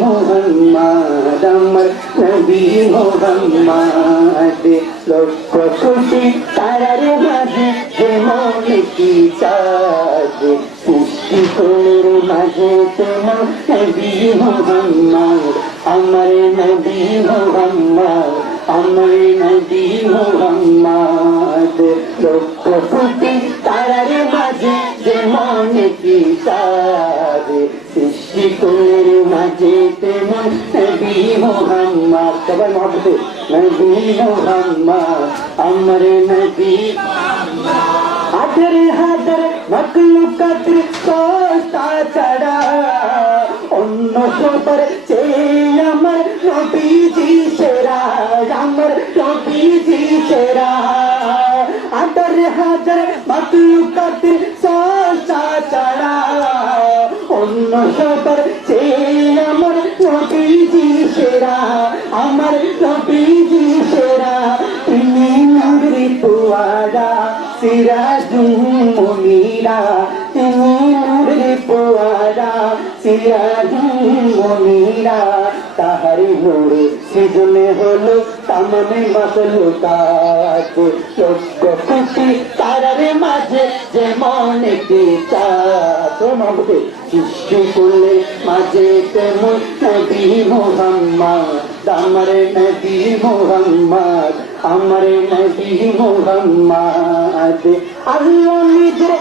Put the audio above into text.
মোহাম্মদ আমার নবী মোহাম্মদ লক্ষ কোটি তারার মাঝে যেমন একটি চাঁদ সৃষ্টি ফুলের মাঝে তোমার নবী মোহাম্মদ আমার নবী মোহাম্মদ আমার নবী মোহাম্মদ লক্ষ কোটি তারার মাঝে যেমন একটি চাঁদ সৃষ্টি ফুলের মাঝে তেমন নবী মোহাম্মদ সবাই মহব্বতে নবী মোহাম্মদ আমার নবী হাজার হাজার মখলুকাতের কষ্টা ছাড়া অন্য সবার চেয়ে আমার নবীজি সেরা আমার নবীজি সেরা হাজার হাজার মখলুকাতের কষ্টা ছাড়া অন্য সবার চেয়ে আমার নবীজি সেরা আমার নবীজি সেরা তিনি নূরে পোয়ারা সিরাজুল মুনিরা তিনি নূরে পোয়ারা সিরাজুল মুনিরা তাহার নূরে সৃজনে হলো তামামে মাখলুকাত লক্ষ কোটি তারার মাঝে যেমন একটি চাঁদ মহব্বতে সৃষ্টি করলে মাঝে তেমন নবী মোহাম্মদ আমার নবী মোহাম্মদ আমার নবী মোহাম্মদ আল্লাহ নিজে